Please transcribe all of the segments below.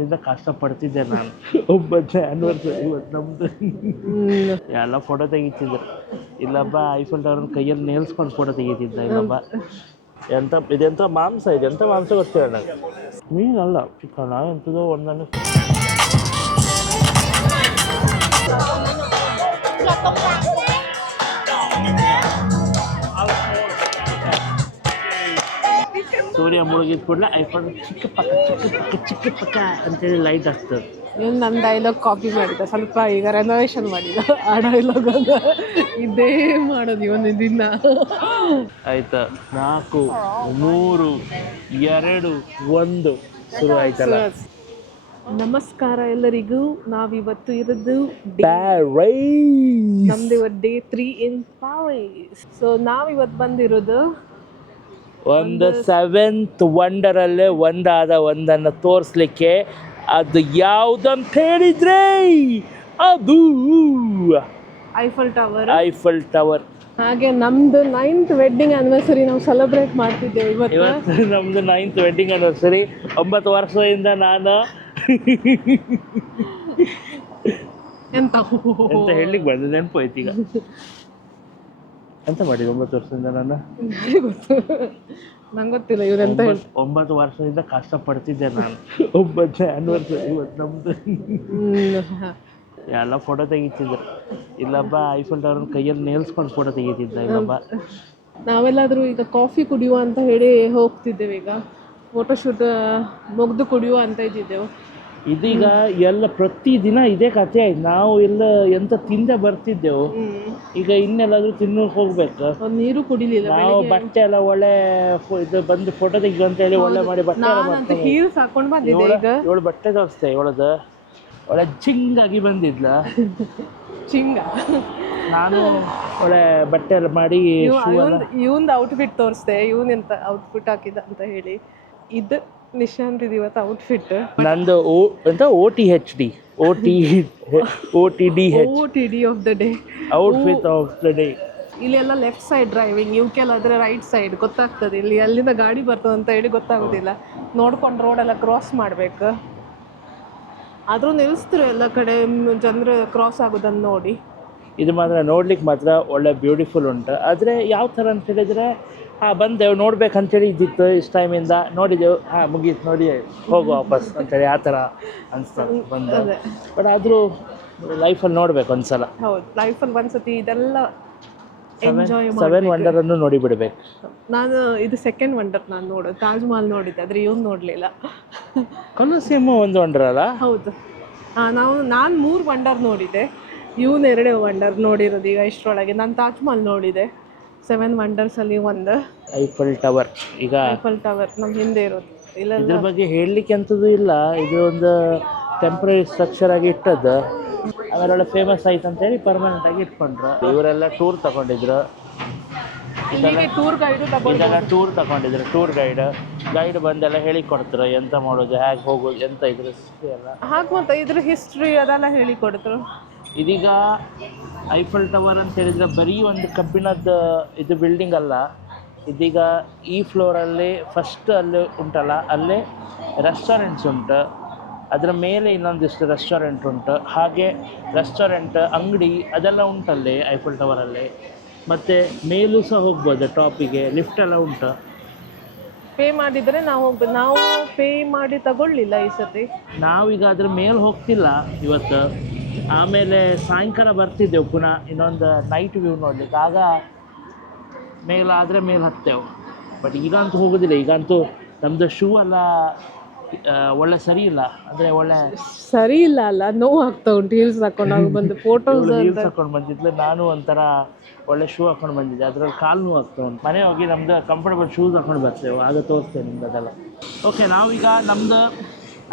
ಇಂದ ಕಷ್ಟಪಡ್ತಿದ್ದೆ ನಾನು. ಒಬ್ಬ ಆ್ಯನಿವರ್ಸರಿ ಇವತ್ತು ನಮ್ಮದು ಎಲ್ಲ ಫೋಟೋ ತೆಗಿತಿದ್ರು. ಇಲ್ಲಪ್ಪ ಐಫೋನ್ ಟವರ್ ಕೈಯಲ್ಲಿ ನೇಲ್ಸ್ಕೊಂಡು ಫೋಟೋ ತೆಗಿತಿದ್ದ ಇಲ್ಲಪ್ಪ. ಎಂತ ಇದೆಂತ ಮಾಂಸ ಇದೆ ಎಂತ ಮಾಂಸ ಗೊತ್ತಿಲ್ಲ ನನಗೆ ಮೀನಲ್ಲ ಚಿಕನ್ ಎಂಥದೋ ಒಂದನ್ನು. ಸೂರ್ಯ ಮುಳುಗಿದ ಕೂಡಲೇ ಐಫೋನ್ ಚಿಕ್ಕ ಪಕ್ಕ ಚಿಕ್ಕ ಪಕ್ಕ ಚಿಕ್ಕ ಪಕ್ಕ ಅಂತೇಳಿ ಲೈಟ್ ಹಾಕ್ತದೆ. ಇನ್ನು ನನ್ನ ಡೈಲಾಗ್ ಕಾಪಿ ಮಾಡಿದ. ಸ್ವಲ್ಪ ಈಗ ರೆನೋವೇಷನ್ ಮಾಡಿದ. ಆ ಡೈಲಾಗ್ ಅಂತ ಇದೇ ಮಾಡೋದು ಇವನು ದಿನ. ಆಯ್ತಾ? ನಾಲ್ಕು ಮೂರು ಎರಡು ಒಂದು. ಶುರು ಆಯ್ತಲ್ಲ? ನಮಸ್ಕಾರ ಎಲ್ಲರಿಗೂ. ನಾವಿವತ್ತು ಇರೋದು ನಮ್ದು ಇವತ್ತು day three in Paris so ನಾವಿವತ್ತು ಬಂದಿರೋದು ಒಂದು ಸೆವೆಂತ್ ವಂಡರಲ್ಲೇ ಒಂದಾದ ಒಂದನ್ನು ತೋರಿಸ್ಲಿಕ್ಕೆ ಅದು ಯಾವುದಂತ ಹೇಳಿದ್ರೆ ಅದು ಐಫಲ್ ಟವರ್ ಐಫಲ್ ಟವರ್ ಹಾಗೆ ನಮ್ದು ನೈನ್ತ್ ವೆಡ್ಡಿಂಗ್ ಆನಿವರ್ಸರಿ ನಾವು ಸೆಲೆಬ್ರೇಟ್ ಮಾಡ್ತಿದ್ದೇವೆ ಇವತ್ತು. ಇವತ್ತು ನಮ್ದು ನೈನ್ತ್ ವೆಡ್ಡಿಂಗ್ ಆನಿವರ್ಸರಿ ಒಂಬತ್ತು ವರ್ಷದಿಂದ ನಾನು ಎಂತ? ಎಂತ ಹೇಳಲಿಕ್ಕೆ ಬಂದ ನೆನಪು ಈಗ. ಎಂತ ಮಾಡಿದ? ಒಂಬತ್ತು ವರ್ಷದಿಂದ ನಾನು ನಂಗೆ ಗೊತ್ತಿಲ್ಲ ಇವ್ರು ಹೇಳಿ ಒಂಬತ್ತು- ವರ್ಷದಿಂದ ವರ್ಷದಿಂದ ಕಷ್ಟಪಡ್ತಿದ್ದೆ ನಾನು. ಒಂಬತ್ತನೇ ಆನಿವರ್ಸರಿ ಇವತ್ತು ನಮ್ದು. ಎಲ್ಲ ಫೋಟೋ ತೆಗಿತಿದ್ರು. ಇಲ್ಲಪ್ಪ ಐಫೋನ್ ಟವರ್ ಕೈಯಲ್ಲಿ ನೇಲ್ಸ್ಕೊಂಡು ಫೋಟೋ ತೆಗಿತಿದ್ದ ಇಲ್ಲಪ್ಪ. ನಾವೆಲ್ಲಾದರೂ ಈಗ ಕಾಫಿ ಕುಡಿಯುವ ಅಂತ ಹೇಳಿ ಹೋಗ್ತಿದ್ದೇವೆ ಈಗ. ಫೋಟೋಶೂಟ್ ಮುಗ್ದು ಕುಡಿಯುವ ಅಂತ ಇದ್ದಿದ್ದೆವು. ಇದೀಗ ಎಲ್ಲ ಪ್ರತಿದಿನ ಇದೇ ಕಥೆ ಆಯ್ತು. ನಾವು ಎಲ್ಲ ಎಂತ ತಿಂದೆ ಬರ್ತಿದ್ದೆವು. ಈಗ ಇನ್ನೆಲ್ಲಾದ್ರೂ ತಿನ್ನೋಕೆ ಹೋಗ್ಬೇಕು? ನೀರು ಕುಡಿಲಿಲ್ಲ ನಾವು ಬಟ್ಟೆ ಎಲ್ಲ ಒಳ್ಳೆ ಫೋ- ಇದು ಬಂದು ಫೋಟೋ ತೆಗಿ ಅಂತ ಹೇಳಿ ಒಳ್ಳೆ ಮಾಡಿ ಬಟ್ಟೆ ಎಲ್ಲ ನಾನಂತ ಹೀಲ್ಸ್ ಹಾಕೊಂಡ್ ಬಂದಿದ್ದೆ ಈಗ. ಇವಳು ಬಟ್ಟೆ ತೋರಿಸ್ತೆ ಇವಳದ ಒಳ್ಳೆ ಚಿಂಗಾಗಿ ಬಂದಿದ್ಲ? ಚಿಂಗ. ನಾನು ಒಳ್ಳೆ ಬಟ್ಟೆ ಎಲ್ಲ ಮಾಡಿ ಇವನ್ ಎಲ್ಲ ಔಟ್ಫಿಟ್ ತೋರಿಸ್ದೆ ಇವನ್ ಎಂತ ಔಟ್ಫಿಟ್ ಹಾಕಿದ ಅಂತ ಹೇಳಿ. ಇದು ನಿಶಾಂತ್ ಇದು ಇವತ್ತು ಔಟ್ಫಿಟ್ ನಂದು ಓ ಅಂತ O T H D O T O T D H O T D of the day outfit of the day ಇಲ್ಲೆಲ್ಲ ಲೆಫ್ಟ್ ಸೈಡ್ ಡ್ರೈವಿಂಗ್ ಇವಕ್ಕೆಲ್ಲಾದ್ರೆ ರೈಟ್ ಸೈಡ್ ಗೊತ್ತಾಗ್ತದೆ. ಇಲ್ಲಿ ಅಲ್ಲಿಂದ ಗಾಡಿ ಬರ್ತದೆ ಅಂತ ಹೇಳಿ ಗೊತ್ತಾಗೋದಿಲ್ಲ. ನೋಡ್ಕೊಂಡು ರೋಡೆಲ್ಲ ಕ್ರಾಸ್ ಮಾಡ್ಬೇಕು. ಆದರೂ ನಿಲ್ಲಿಸ್ತಾರೆ ಎಲ್ಲ ಕಡೆ ಜನರು ಕ್ರಾಸ್ ಆಗೋದನ್ನು ನೋಡಿ. ಇದು ಮಾತ್ರ ನೋಡ್ಲಿಕ್ಕೆ ಮಾತ್ರ ಒಳ್ಳೆ ಬ್ಯೂಟಿಫುಲ್ ಉಂಟು. ಆದರೆ ಯಾವ ಥರ ಅಂತ ಹೇಳಿದರೆ ಹಾಂ ಬಂದೆವು ನೋಡ್ಬೇಕಂತೇಳಿ ಇದ್ದಿತ್ತು ಇಷ್ಟು ಟೈಮಿಂದ ನೋಡಿದೆವು. ಹಾಂ ಮುಗೀತು ನೋಡಿ ಹೋಗು ವಾಪಸ್ ಅಂತೇಳಿ ಆ ಥರ ಅನಿಸ್ತದೆ ಬಂದ. ಬಟ್ ಆದರೂ ಲೈಫಲ್ಲಿ ನೋಡ್ಬೇಕು ಒಂದ್ಸಲ. ಹೌದು ಲೈಫಲ್ಲಿ ಒಂದ್ಸತಿ ಇದೆಲ್ಲ ಸೆವೆನ್ ಸೆವೆನ್ ವಂಡರನ್ನು ನೋಡಿ ಬಿಡಬೇಕು ನಾನು ಇದು ಸೆಕೆಂಡ್ ವಂಡರ್ ನಾನು ನೋಡೋದು ತಾಜ್ ಮಹಲ್ ನೋಡಿದ್ದೆ ಆದರೆ ಇವ್ನು ನೋಡಲಿಲ್ಲ. ಕೊಲಸಿಯಮ್ಮ ಒಂದು ವಂಡರ್ ಅಲ್ಲ? ಹೌದು. ನಾವು ನಾನು ಮೂರು ವಂಡರ್ ನೋಡಿದ್ದೆ. ಇವನ್ ಎರಡೇ ವಂಡರ್ ನೋಡಿರೋದು ಈಗ ಇಷ್ಟರೊಳಗೆ. ನಾನು ತಾಜ್ ಮಹಲ್ ನೋಡಿದೆ. ಸೆವೆನ್ ವಂಡರ್ಸಲ್ಲಿ ಒಂದು. ಐಫಲ್ ಟವರ್ ಈಗ ಐಫಲ್ ಟವರ್ ನಮ್ಮ ಹಿಂದೆ ಇರೋದು. ಇಲ್ಲ ಇದ್ರ ಬಗ್ಗೆ ಹೇಳಲಿಕ್ಕೆ ಅಂಥದ್ದು ಇಲ್ಲ. ಇದು ಒಂದು ಟೆಂಪ್ರರಿ ಸ್ಟ್ರಕ್ಚರ್ ಆಗಿ ಇಟ್ಟದ್ದು. ಆಮೇಲೆ ಒಳ್ಳೆ ಫೇಮಸ್ ಆಯ್ತು ಅಂತೇಳಿ ಪರ್ಮನೆಂಟ್ ಆಗಿ ಇಟ್ಕೊಂಡ್ರು. ಇವರೆಲ್ಲ ಟೂರ್ ತಗೊಂಡಿದ್ರು. ಟೂರ್ ಗೈಡ್ ಇದೆಲ್ಲ ಟೂರ್ ತಗೊಂಡಿದ್ರು ಟೂರ್ ಗೈಡ್ ಗೈಡ್ ಬಂದೆಲ್ಲ ಹೇಳಿ ಕೊಡ್ತಾರೆ ಎಂತ ಮಾಡೋದು ಹೇಗೆ ಹೋಗೋದು ಎಂತ ಇದ್ರ ಹಿಸ್ಟ್ರಿ ಎಲ್ಲ. ಹಾಗೆ ಮತ್ತೆ ಇದ್ರ ಹಿಸ್ಟ್ರಿ ಅದೆಲ್ಲ ಹೇಳಿ ಕೊಡ್ತರು ಇದೀಗ ಐಫಲ್ ಟವರ್ ಅಂತ ಹೇಳಿದ್ರೆ ಬರೀ ಒಂದು ಕಬ್ಬಿಣದ ಇದು ಬಿಲ್ಡಿಂಗ್ ಅಲ್ಲ. ಇದೀಗ ಈ ಫ್ಲೋರಲ್ಲಿ ಫಸ್ಟ್ ಅಲ್ಲಿ ಉಂಟಲ್ಲ ಅಲ್ಲೇ ರೆಸ್ಟೋರೆಂಟ್ಸ್ ಉಂಟು. ಅದರ ಮೇಲೆ ಇನ್ನೊಂದಿಷ್ಟು ರೆಸ್ಟೋರೆಂಟ್ ಉಂಟು. ಹಾಗೆ ರೆಸ್ಟೋರೆಂಟ್ ಅಂಗಡಿ ಅದೆಲ್ಲ ಉಂಟಲ್ಲಿ ಐಫಲ್ ಟವರಲ್ಲಿ ಮತ್ತು ಮೇಲೂ ಸಹ ಹೋಗ್ಬೋದು ಟಾಪಿಗೆ ಲಿಫ್ಟ್ ಎಲ್ಲ ಉಂಟು. ಪೇ ಮಾಡಿದರೆ ನಾವು ಹೋಗ್ಬೋದು. ನಾವು ಪೇ ಮಾಡಿ ತಗೊಳ್ಳಿಲ್ಲ ಈ ಸತಿ ನಾವೀಗ ಅದ್ರ ಮೇಲೆ ಹೋಗ್ತಿಲ್ಲ ಇವತ್ತು. ಆಮೇಲೆ ಸಾಯಂಕಾಲ ಬರ್ತಿದ್ದೆವು ಪುನಃ ಇನ್ನೊಂದು ನೈಟ್ ವ್ಯೂ ನೋಡ್ಲಿಕ್ಕೆ. ಆಗ ಮೇಲಾದರೆ ಮೇಲೆ ಹತ್ತೇವು. ಬಟ್ ಈಗಂತೂ ಹೋಗೋದಿಲ್ಲ. ಈಗಂತೂ ನಮ್ಮದು ಶೂ ಎಲ್ಲ ಒಳ್ಳೆ ಸರಿ ಇಲ್ಲ. ಅಂದರೆ ಒಳ್ಳೆ ಸರಿ ಇಲ್ಲ ಅಲ್ಲ. ನೋವು ಆಗ್ತಾ ಉಂಟು. ಹೀಲ್ಸ್ ಹಾಕೊಂಡು ಬಂದು ಫೋಟೋಸ್ ಹೀಲ್ಸ್ ಹಾಕೊಂಡು ಬಂದಿದ್ಲು. ನಾನು ಒಂಥರ ಒಳ್ಳೆ ಶೂ ಹಾಕೊಂಡು ಬಂದಿದ್ದೆ. ಅದ್ರಲ್ಲಿ ಕಾಲು ನೋವು ಆಗ್ತಾ ಉಂಟು. ಮನೆ ಹೋಗಿ ನಮ್ದು ಕಂಫರ್ಟಬಲ್ ಶೂಸ್ ಹಾಕೊಂಡು ಬರ್ತೇವೆ. ಆಗ ತೋರಿಸ್ತೇವೆ ನಿಮ್ಗೆ ಅದೆಲ್ಲ. ಓಕೆ ನಾವೀಗ ನಮ್ದು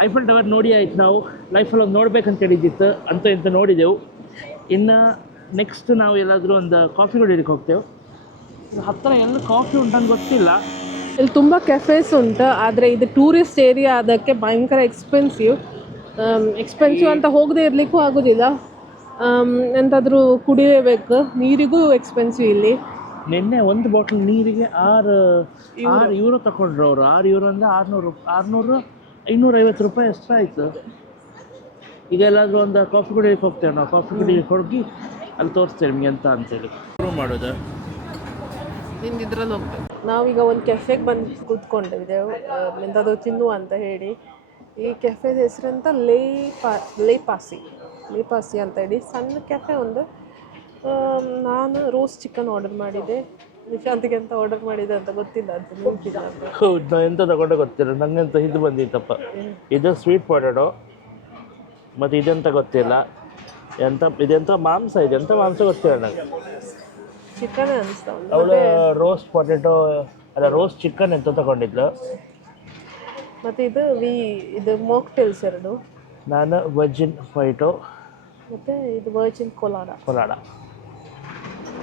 ಐಫಲ್ ಟವರ್ ನೋಡಿ ಆಯ್ತು ನಾವು. ಲೈಫಲ್ಲಿ ಒಂದು ನೋಡ್ಬೇಕಂತ ಹೇಳಿದ್ದಿತ್ತು. ಅಂತ ಇಂತ ನೋಡಿದೆವು. ಇನ್ನು ನೆಕ್ಸ್ಟ್ ನಾವು ಎಲ್ಲಾದರೂ ಒಂದು ಕಾಫಿ ಕುಡಿಯೋದಕ್ಕೆ ಹೋಗ್ತೇವೆ. ಹತ್ತಿರ ಎಲ್ಲ ಕಾಫಿ ಉಂಟಂತ ಗೊತ್ತಿಲ್ಲ. ಇಲ್ಲಿ ತುಂಬ ಕೆಫೆಸ್ ಉಂಟು. ಆದರೆ ಇದು ಟೂರಿಸ್ಟ್ ಏರಿಯಾ ಅದಕ್ಕೆ ಭಯಂಕರ ಎಕ್ಸ್ಪೆನ್ಸಿವ್ ಎಕ್ಸ್ಪೆನ್ಸಿವ್ ಅಂತ ಹೋಗದೆ ಇರಲಿಕ್ಕೂ ಆಗೋದಿಲ್ಲ. ಎಂತಾದರೂ ಕುಡಿಲೇಬೇಕು. ನೀರಿಗೂ ಎಕ್ಸ್ಪೆನ್ಸಿವ್ ಇಲ್ಲಿ. ನಿನ್ನೆ ಒಂದು ಬಾಟಲ್ ನೀರಿಗೆ ಆರು ಆರು ಯೂರೋ ತಗೊಂಡ್ರು ಅವರು. ಆರು ಯೂರೋ ಅಂದರೆ ಆರುನೂರು ಆರುನೂರು ಐನೂರೈವತ್ತು ರೂಪಾಯಿ ಎಕ್ಸ್ಟ್ರಾ ಆಯಿತು. ಈಗ ಎಲ್ಲಾದರೂ ಒಂದು ಕಾಫಿ ಕುಡಿಯೋಕೆ ಹೋಗ್ತೇವೆ ನಾವು. ಕಾಫಿ ಕುಡಿಯೋಕೆ ಹೋಗಿ ಅಲ್ಲಿ ತೋರಿಸ್ತೇವೆ ನಿಮಗೆ ಎಂತ ಅಂತೇಳಿ. ಶುರು ಮಾಡೋದು. ನಿಂದಿದ್ರಲ್ಲಿ ಹೋಗ್ಬೇಕು. ನಾವೀಗ ಒಂದು ಕೆಫೆಗೆ ಬಂದು ಕೂತ್ಕೊಂಡಿದ್ದೆವು ಎಂಥದ್ದು ತಿನ್ನುವ ಅಂತ ಹೇಳಿ. ಈ ಕೆಫೆದ ಹೆಸರಂತ ಲೇ ಪಾ ಲೇಪಾಸಿ ಲೇಪಾಸಿ ಅಂತ ಹೇಳಿ ಸಣ್ಣ ಕೆಫೆ ಒಂದು ನಾನು ರೋಸ್ಟ್ ಚಿಕನ್ ಆರ್ಡರ್ ಮಾಡಿದ್ದೆ. ನಿಶಾಂತಿಗೆ ಅಂತ ಆರ್ಡರ್ ಮಾಡಿದೆ ಅಂತ ಗೊತ್ತಿಲ್ಲ ಅಂತ ಅಂತ ಹೌದು ನಾನು ಎಂತ ತಗೊಂಡೆ ಗೊತ್ತಿಲ್ಲ. ನಂಗೆಂತ ಇದು ಬಂದಿತ್ತಪ್ಪ. ಇದು ಸ್ವೀಟ್ ಪೊಟ್ಯಾಟೊ ಮತ್ತು ಇದೆಂತ ಗೊತ್ತಿಲ್ಲ. ಎಂತ ಇದೆಂತ ಮಾಂಸ ಇದೆ ಎಂತ ಮಾಂಸ ಗೊತ್ತಿಲ್ಲ ನಂಗೆ. ಚಿಕನ್ ಅನಿಸ್ತಾ ಉಂಟು. ಅವಳು ರೋಸ್ಟ್ ಪೊಟ್ಯಾಟೊ ಅಲ್ಲ ರೋಸ್ಟ್ ಚಿಕನ್ ಎಂತ ತಗೊಂಡಿದ್ಲು. ಮತ್ತು ಇದು ವಿ ಇದು ಮಾಕ್ಟೇಲ್ಸ್ ಎರಡು. ನಾನು ವರ್ಜಿನ್ ವೈಟು ಮತ್ತು ಇದು ವರ್ಜಿನ್ ಕೋಲಾರ ಕೋಲಾಡ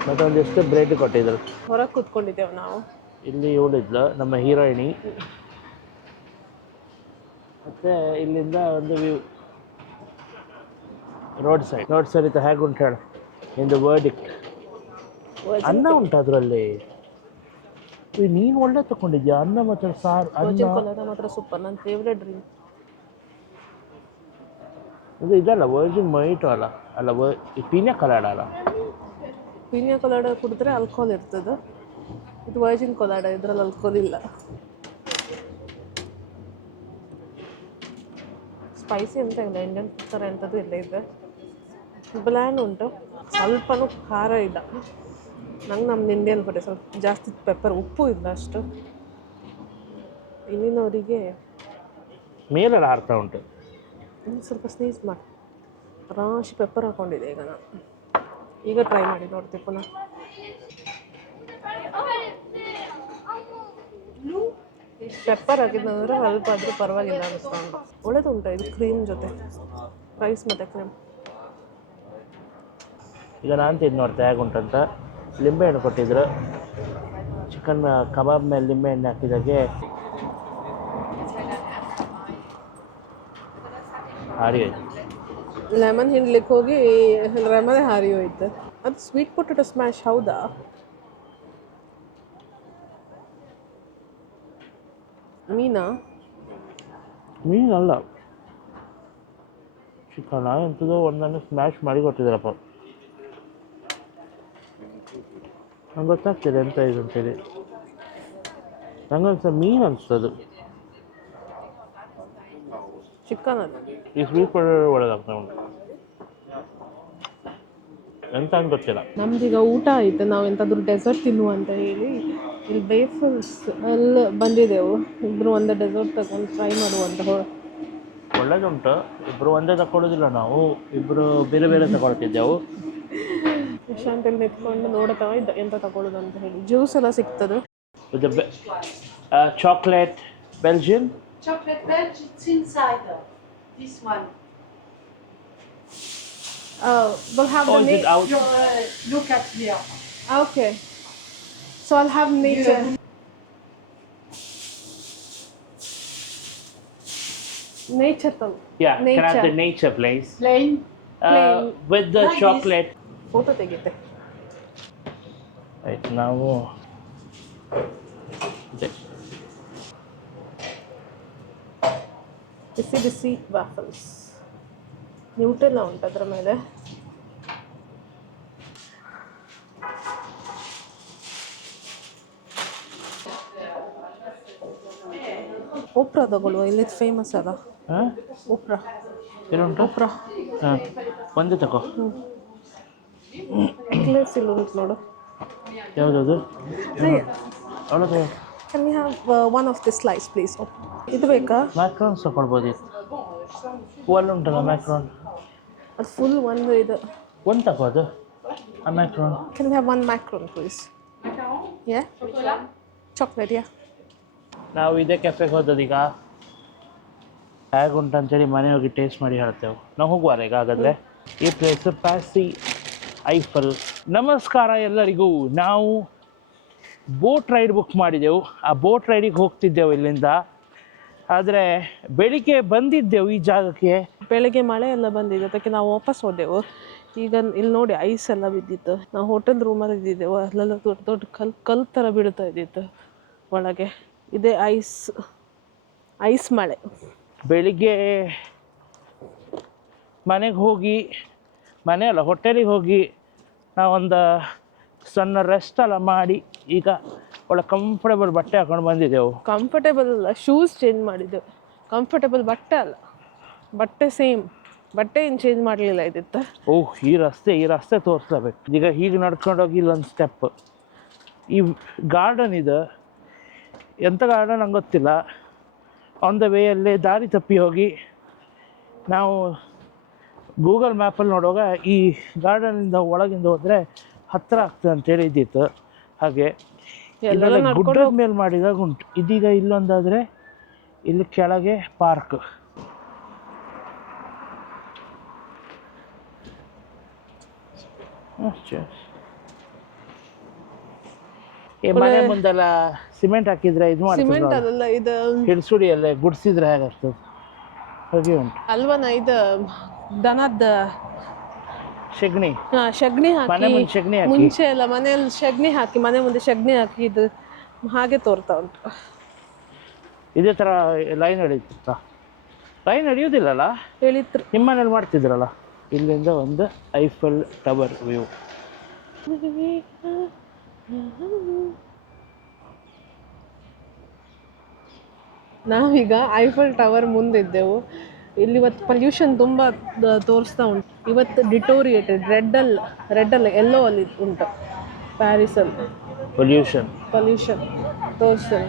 ಮತ್ತು ಒಂದಿಷ್ಟು ಬ್ರೆಡ್ ಕೊಟ್ಟಿದ್ರು. ಹೊರಗೆ ಕೂತ್ಕೊಂಡಿದ್ದೇವೆ ನಾವು. ಇಲ್ಲಿ ಇವಳಿದ್ಲು ನಮ್ಮ ಹೀರೋಯಿನಿ. ಮತ್ತೆ ಇಲ್ಲಿಂದ ಒಂದು view road side road side ಇತ್ತು ಹೇಗೆ ಉಂಟು ಹೇಳು? ಇಂದು ವರ್ಡಿಕ್ಟ್ ಅನ್ನ ಉಂಟು ಅದರಲ್ಲಿ? ನೀನು ಒಳ್ಳೆ ತಗೊಂಡಿದ್ಯಾ ಅನ್ನ ಮಾತ್ರ ಸಾರು ಅನ್ನ? ಮಾತ್ರ ಸೂಪರ್ ನನ್ನ ಫೇವ್ರೆಟ್ ಡ್ರಿಂಕ್ ಇದು ಇದಲ್ಲ ವರ್ಜಿನ್ ಮೈಟು ಅಲ್ಲ. ಅಲ್ಲ ವರ್ ಪೀನ್ಯ ಕಲಾಡ ಅಲ್ಲ. ಪೀನ್ಯಾ ಕೊಲಾಡ ಕುಡಿದ್ರೆ ಆಲ್ಕೋಹಾಲ್ ಇರ್ತದೆ. ಇದು ವರ್ಜಿನ್ ಕೊಲಾಡ ಇದ್ರಲ್ಲಿ ಅಲ್ಕೋಲ್ ಇಲ್ಲ. ಸ್ಪೈಸಿ ಅಂತ ಇಲ್ಲ ಇಂಡಿಯನ್ ಥರ ಎಂಥದ್ದು ಇಲ್ಲ ಇದೆ. ಬ್ಲ್ಯಾಂಡ್ ಉಂಟು. ಸ್ವಲ್ಪನೂ ಖಾರ ಇಲ್ಲ. ನಂಗೆ ನಮ್ದು ಇಂಡಿಯನ್ ಫುಡ್ ಸ್ವಲ್ಪ ಜಾಸ್ತಿ ಪೆಪ್ಪರ್ ಉಪ್ಪು ಇಲ್ಲ ಅಷ್ಟು. ಇಲ್ಲಿನವರಿಗೆ ಮೇಲೆಲ್ಲ ಹಾರ್ತಾ ಉಂಟು. ಸ್ವಲ್ಪ ಸ್ನೀಸ್ ಮಾಡಿ. ರಾಶಿ ಪೆಪ್ಪರ್ ಹಾಕೊಂಡಿದೆ ಈಗ ನಾನು. ಈಗ ಟ್ರೈ ಮಾಡಿ ನೋಡ್ತೀವಿ ಪುನಃ. ಪೆಪ್ಪರ್ ಹಾಕಿದ್ನಂದ್ರೆ ಸ್ವಲ್ಪ ಆದರೂ ಪರವಾಗಿಲ್ಲ ಅನಿಸ್ತಾ ಉಂಟು. ಒಳ್ಳೇದುಂಟು ಇದು ಕ್ರೀಮ್ ಜೊತೆ? ರೈಸ್ ಮತ್ತು ಕ್ರೀಮ್ ಈಗ ನಾನು ತಿಂದು ನೋಡ್ತೆ ಹೇಗೆ ಉಂಟಂತ ಲಿಂಬೆಹಣ್ಣು ಕೊಟ್ಟಿದ್ರು. ಚಿಕನ್ ಕಬಾಬ್ ಮೇಲೆ ಲಿಂಬೆಹಣ್ಣು ಹಾಕಿದಾಗೆ ಹೋಯ್ತು ಲೆಮನ್ ಹಿಂಡ್ಲಿಕ್ಕೆ ಹೋಗಿ ಲೆಮನ್ ಹಾರಿ ಹೋಯ್ತು ಅದು ಸ್ವೀಟ್ ಪೊಟೆಟೊ ಸ್ಮ್ಯಾಶ್ ಹೌದಾ? ಮೀನಾ? ಮೀನಲ್ಲ. ಚಿಕನ್ ಎಂಥದೋ ಒಂದನ್ನು ಸ್ಮ್ಯಾಶ್ ಮಾಡಿ ಕೊಟ್ಟಿದ್ದಾರಪ್ಪ. ನಂಗೆ ಗೊತ್ತಾಗ್ತಿದೆ ಎಂತ ಇದು ಅಂತೇಳಿ. ನಂಗನ್ಸ ಮೀನು ಅನಿಸ್ತದು. ಚಿಕನ್ ಅದು ಈ ಸ್ವೀಟ್ ಪೌಡರ್ ಒಳಗಾಗ್ತಾ ಉಂಟು. ಎಂತ ಅಂತ ಗೊತ್ತಿಲ್ಲ. ನಮ್ದೀಗ ಊಟ ಆಯಿತು ನಾವು ಎಂತಾದ್ರೂ ಡೆಸರ್ಟ್ ತಿನ್ನುವ ಅಂತ ಹೇಳಿ ಇಲ್ಲಿ ಬೇಫಲ್ಸ್ ಅಲ್ಲಿ ಬಂದಿದ್ದೆವು. ಇಬ್ಬರು ಒಂದೇ ಡೆಸರ್ಟ್ ತಗೊಂಡು ಟ್ರೈ ಮಾಡುವ ಅಂತ ಹೋ ಒಳ್ಳೇದುಂಟು. ಇಬ್ಬರು ಒಂದೇ ತಗೊಳ್ಳೋದಿಲ್ಲ ನಾವು ಇಬ್ಬರು ಬೇರೆ ಬೇರೆ ತಗೊಳ್ತಿದ್ದೆವು. ಶಾಂತಲ್ಲಿ ನಿಂತ್ಕೊಂಡು ನೋಡ್ತಾ ಇದ್ದ ಎಂತ ತಗೊಳ್ಳೋದು ಅಂತ ಹೇಳಿ. ಜ್ಯೂಸ್ ಎಲ್ಲ ಸಿಗ್ತದೆ. Chocolate Belgian uh, chocolate Belgian. Chocolate inside. uh, This one. we'll have Or the is it na- out? Your, uh, look at here. okay so I'll have nature nature ತಗೋ Yeah, can I have Nature. the nature, please? Plain. Uh, Plain. with the Like this. chocolate. Photo ತೆಗಿತೆ Right, ನಾವು ಇದೆ. ಬಿಸಿ ಬಿಸಿ waffles Nutella ಉಂಟು ಅದರ ಮೇಲೆ. Oprah ತಗೊಳ್ಳುವ ಇಲ್ಲಿ famous ಅಲ್ಲ ಹಾ? ಓಪ್ರಾ. ಏನುಂಟು? ಓಪ್ರಾ. ಹಾಂ ಒಂದೇ ತಗೋ ನೆಕ್ಲೆಸ್ ಇಲ್ಲಿ ಉಂಟು ನೋಡು. ಯಾವುದದು? ಅವಳದು? Can you have one of the slice please ಇದು ಬೇಕಾ? ಮ್ಯಾಕ್ರೋನ್ಸ್ ತಗೊಳ್ಬೋದಿತ್ತು ಹೂವಲ್ಲಿ ಉಂಟಲ್ಲ ಮ್ಯಾಕ್ರೋನ್ ಅದು ಫುಲ್ ಒಂದು ಇದು. ಒಂದು ತಗೋ ಅದು ಆ macaron can you have one macaron please yeah chocolate ಯಾ ನಾವು ಇದೇ ಕೆಫೆಗೆ ಹೋದದೀಗ ಹೇಗೆ ಉಂಟಂತೇಳಿ ಮನೆ ಹೋಗಿ ಟೇಸ್ಟ್ ಮಾಡಿ ಹೇಳ್ತೇವೆ. ನಾವು ಹೋಗುವಾರ ಈಗ ಹಾಗಾದರೆ? ಈ ಪ್ಲೇಸ್ ಪ್ಯಾಸಿ ಐಫಲ್ ನಮಸ್ಕಾರ ಎಲ್ಲರಿಗೂ. ನಾವು ಬೋಟ್ ರೈಡ್ ಬುಕ್ ಮಾಡಿದೆವು. ಆ ಬೋಟ್ ರೈಡಿಗೆ ಹೋಗ್ತಿದ್ದೆವು ಇಲ್ಲಿಂದ. ಆದರೆ ಬೆಳಿಗ್ಗೆ ಬಂದಿದ್ದೆವು ಈ ಜಾಗಕ್ಕೆ. ಬೆಳಗ್ಗೆ ಮಳೆ ಎಲ್ಲ ಬಂದಿದೆ ಅದಕ್ಕೆ ನಾವು ವಾಪಸ್ ಹೋದೆವು. ಈಗ ಇಲ್ಲಿ ನೋಡಿ ಐಸ್ ಎಲ್ಲ ಬಿದ್ದಿತ್ತು. ನಾವು ಹೋಟೆಲ್ ರೂಮಲ್ಲಿ ಇದ್ದಿದ್ದೆವು. ಅಲ್ಲೆಲ್ಲ ದೊಡ್ಡ ದೊಡ್ಡ ಕಲ್ ಕಲ್ ಥರ ಬೀಳ್ತಾ ಇದ್ದಿತ್ತು ಒಳಗೆ. ಇದೇ ಐಸ್ ಐಸ್ ಮಳೆ. ಬೆಳಿಗ್ಗೆ ಮನೆಗೆ ಹೋಗಿ ಮನೆ ಅಲ್ಲ ಹೋಟೆಲಿಗೆ ಹೋಗಿ ನಾವೊಂದು ಸಣ್ಣ ರೆಸ್ಟ್ ಎಲ್ಲ ಮಾಡಿ ಈಗ ಒಳ್ಳೆ ಕಂಫರ್ಟೇಬಲ್ ಬಟ್ಟೆ ಹಾಕೊಂಡು ಬಂದಿದ್ದೆವು. ಕಂಫರ್ಟೇಬಲ್ ಅಲ್ಲ ಶೂಸ್ ಚೇಂಜ್ ಮಾಡಿದ್ದೆವು. ಕಂಫರ್ಟೇಬಲ್ ಬಟ್ಟೆ ಅಲ್ಲ ಬಟ್ಟೆ ಸೇಮ್ ಬಟ್ಟೆ ಏನು ಚೇಂಜ್ ಮಾಡಲಿಲ್ಲ ಇದಿತ್ತ. ಓಹ್ ಈ ರಸ್ತೆ ಈ ರಸ್ತೆ ತೋರಿಸ್ಲೇಬೇಕು. ಈಗ ಹೀಗೆ ನಡ್ಕೊಂಡೋಗಿ ಇಲ್ಲೊಂದು ಸ್ಟೆಪ್ ಈ ಗಾರ್ಡನ್ ಇದು ಎಂಥ ಗಾರ್ಡನ್ ನಂಗೆ ಗೊತ್ತಿಲ್ಲ. ಆನ್ ದ ವೇಯಲ್ಲೇ ದಾರಿ ತಪ್ಪಿ ಹೋಗಿ ನಾವು ಗೂಗಲ್ ಮ್ಯಾಪಲ್ಲಿ ನೋಡುವಾಗ ಈ ಗಾರ್ಡನಿಂದ ಒಳಗಿಂದ ಹೋದರೆ ಹತ್ತಿರ ಆಗ್ತದೆ ಅಂತೇಳಿ ಇದ್ದಿತ್ತು. ಹಾಗೆ ಇದೆಲ್ಲ ಗುಡ್ಡದ ಮೇಲೆ ಮಾಡಿದಾಗ ಉಂಟು. ಇದೀಗ ಇಲ್ಲೊಂದಾದರೆ ಇಲ್ಲಿ ಕೆಳಗೆ ಪಾರ್ಕ್. ಈ ಮನೆ ಮುಂದೆಲ್ಲ ಸಿಮೆಂಟ್ ಹಾಕಿದ್ರೆ ಇದು ಸಿಮೆಂಟ್ ಅಲ್ಲ ಅದಲ್ಲ ಇದು ಹಿಡ್ಸುಡಿಯಲ್ಲೇ ಗುಡ್ಸಿದ್ರೆ ಹೇಗಾಗ್ತದೆ? ಹಾಗೆ ಉಂಟು. ಅಲ್ವನ ಇದು ದನದ ಸೆಗಣಿ ಹಾ, ಸಗಣಿ ಮನೆ ಹಾಕಿ ಮುಂದೆ ಸೆಗಣಿ ಹಾಕಿ. ಮುಂಚೆ ಎಲ್ಲ ಮನೆಯಲ್ಲಿ ಸಗಣಿ ಹಾಕಿ ಮನೆ ಮುಂದೆ ಸಗಣಿ ಹಾಕಿ ಇದು ಹಾಗೆ ತೋರ್ತಾ ಉಂಟು. ಇದೇ ತರ ಲೈನ್ ಹಿಡಿಯುತ್ತಾ ಲೈನ್ ಹಿಡಿಯೋದಿಲ್ಲಲ್ಲ ಹೇಳಿದ್ರು. ನಿಮ್ಮ ಮನೇಲಿ ಮಾಡ್ತಿದ್ರಲ್ಲ? ಇಲ್ಲಿಂದ ಒಂದು ಐಫಲ್ ಟವರ್ ವ್ಯೂ ನಾವೀಗ ಐಫಲ್ ಟವರ್ ಮುಂದಿದ್ದೆವು. ಇಲ್ಲಿ ಇವತ್ತು ಪಲ್ಯೂಷನ್ ತುಂಬ ತೋರಿಸ್ತಾ ಉಂಟು. ಇವತ್ತು ಡಿಟೋರಿಯೇಟೆಡ್ ರೆಡ್ಡಲ್ಲಿ ರೆಡ್ಡಲ್ಲಿ ಎಲ್ಲೋ ಅಲ್ಲಿ ಉಂಟು. ಪ್ಯಾರಿಸಲ್ಲಿ ಪೊಲ್ಯೂಷನ್ ಪೊಲ್ಯೂಷನ್ ತೋರಿಸ್ತಾರೆ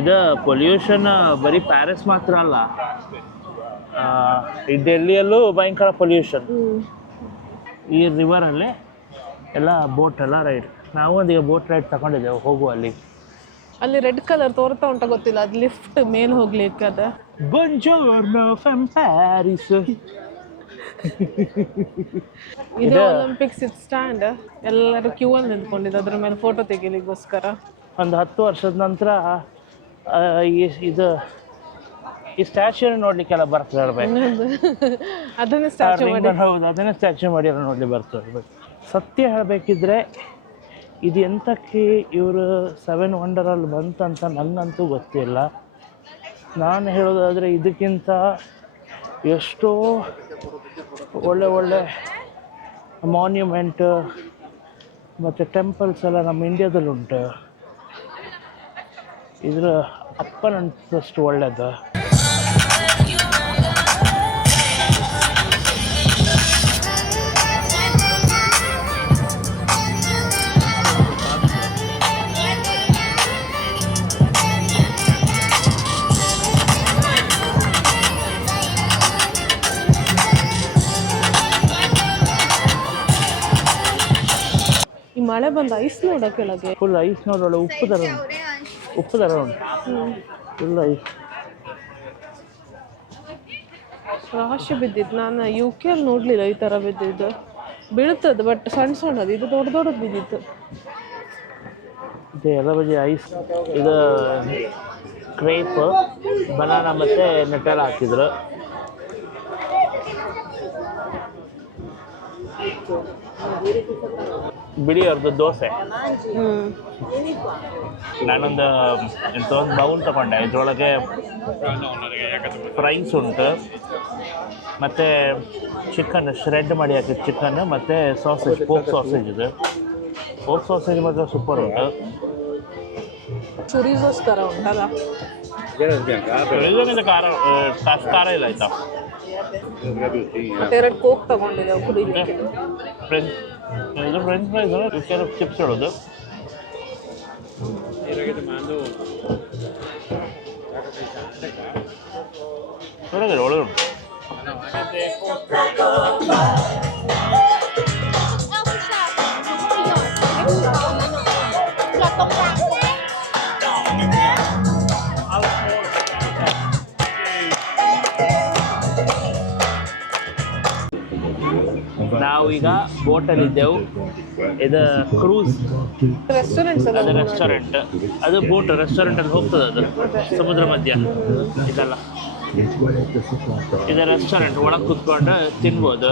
ಇದು ಪೊಲ್ಯೂಷನ್ ಬರೀ ಪ್ಯಾರಿಸ್ ಮಾತ್ರ ಅಲ್ಲ. ಈ ಡೆಲ್ಲಿಯಲ್ಲೂ ಭಯಂಕರ ಪೊಲ್ಯೂಷನ್ ಈ ರಿವರಲ್ಲೇ ಎಲ್ಲ ಬೋಟ್ ಎಲ್ಲ ರೈಡ್ ನಾವು ಒಂದೀಗ ಬೋಟ್ ರೈಡ್ ತಗೊಂಡಿದ್ದೆವು ಹೋಗುವ ಅಲ್ಲಿ ಅಲ್ಲಿ ರೆಡ್ ಕಲರ್ ತೋರ್ತಾ ಉಂಟ ಗೊತ್ತಿಲ್ಲ ಅದು ಲಿಫ್ಟ್ ಮೇಲೆ ಹೋಗ್ಲಿಕ್ಕೆ ಅದ. ಬಂಜೋರ್ನೋ ಫ್ರಮ್ ಪ್ಯಾರಿಸ್ ಇದು ಒಲಿಂಪಿಕ್ಸ್ ಇದು ಸ್ಟ್ಯಾಂಡ್ ಎಲ್ಲರೂ ಕ್ಯೂ ಅಲ್ಲಿ ನಿಂತ್ಕೊಂಡಿದ್ದು ಅದ್ರ ಮೇಲೆ ಫೋಟೋ ತೆಗಿಲಿಕ್ಕೋಸ್ಕರ. ಒಂದು ಹತ್ತು ವರ್ಷದ ನಂತರ ಆ, ಈ ಇದು ಈ ಸ್ಟ್ಯಾಚ್ಯೂ ನೋಡ್ಲಿಕ್ಕೆಲ್ಲ ಬರ್ತದೆ ಇರ್ಬೇಕು ಅದನ್ನೇ ಸ್ಟ್ಯಾಚು ಮಾಡಿ. ಹೌದು ಅದನ್ನೇ ಸ್ಟ್ಯಾಚ್ಯೂ ಮಾಡಿ ಎಲ್ಲ ನೋಡ್ಲಿ ಇರ್ಬೇಕು ಸತ್ಯ ಹೇಳಬೇಕಿದ್ರೆ ಇದು ಎಂತಕ್ಕೆ ಇವರು ಸೆವೆನ್ ವಂಡರಲ್ಲಿ ಬಂತಂತ ನನಗಂತೂ ಗೊತ್ತಿಲ್ಲ. ನಾನು ಹೇಳೋದಾದರೆ ಇದಕ್ಕಿಂತ ಎಷ್ಟೋ ಒಳ್ಳೆ ಒಳ್ಳೆ ಮಾನ್ಯುಮೆಂಟ್ ಮತ್ತು ಟೆಂಪಲ್ಸ್ ಎಲ್ಲ ನಮ್ಮ ಇಂಡಿಯಾದಲ್ಲಿ ಉಂಟು ಇದರ ಅಪ್ಪನಂತಷ್ಟು ಒಳ್ಳೇದು. ಮಳೆ ಬಂದ ಐಸ್ ನೋಡ ಕೆಳಗೆ ಫುಲ್ ಐಸ್ ನೋಡೋಳೆ ಉಪ್ಪು ದರ ಉಪ್ಪು ದರ ಉಂಟು. Full ice. ರಾಶಿ ಬಿದ್ದಿದ್ದು ನಾನು ಯು ಕೆ ಅಲ್ಲಿ ನೋಡಲಿಲ್ಲ ಈ ಥರ ಬಿದ್ದಿದ್ದು ಬೀಳ್ತದೆ ಬಟ್ ಸಣ್ಣ ಸಣ್ಣದು ಇದು ದೊಡ್ಡ ದೊಡ್ಡದು ಬಿದ್ದಿತ್ತು. ಇದು ಎಲ್ಲ ಬಜೆ ಐಸ್ ಇದು ಕ್ರೇಪ್ ಬನಾನಾ ಮತ್ತು ನೆಟ್ಟೆಲ್ಲ ಹಾಕಿದ್ರು. ಬಿಳಿ ಅವ್ರದ್ದು ದೋಸೆ. ನಾನೊಂದು ಒಂದು ಬೌಲ್ ತಗೊಂಡೆ. ಇದ್ರೊಳಗೆ ಫ್ರೈಸ್ ಉಂಟು. ಮತ್ತು ಚಿಕನ್ ಶ್ರೆಡ್ ಮಾಡಿ ಹಾಕಿದ ಚಿಕನ್ ಮತ್ತು ಸಾಸೇಜ್ ಪೋಕ್ ಸಾಸೇಜ್ ಇದೆ. ಪೋಕ್ ಸಾಸೇಜ್ ಮಾತ್ರ ಸೂಪರ್ ಉಂಟು. ಚುರಿಸೋಸ್ ಥರ ಉಂಟಲ್ಲ? ಖಾರ ಖಾರ ಇಲ್ಲ ಆಯ್ತಾ. ಎರಡು ಕೋಕ್ ತಗೊಂಡಿದೆ ಕುಡಿಲಿಕ್ಕೆ ಫ್ರೆಂಚ್ ಇದು ಫ್ರೆಂಚ್ ಫ್ರೈಸ್ ಕೆಲವು ಚಿಪ್ಸ್ ಹೇಳೋದು ಒಳಗಡೆ ಒಳಗಡೆ ಉಂಟು. ನಾವೀಗ ಬೋಟಲ್ಲಿದ್ದೆವು. ಇದು ಕ್ರೂಸ್ ಅದು. ರೆಸ್ಟೋರೆಂಟ್ ಅದು ಬೋಟ್ ರೆಸ್ಟೋರೆಂಟಲ್ಲಿ ಹೋಗ್ತದೆ ಅದು. ಸಮುದ್ರ ಮಧ್ಯ. ಇದೆಲ್ಲ. ಇದು ರೆಸ್ಟೋರೆಂಟ್ ಒಳಗೆ ಕುತ್ಕೊಂಡು ತಿನ್ಬೋದು.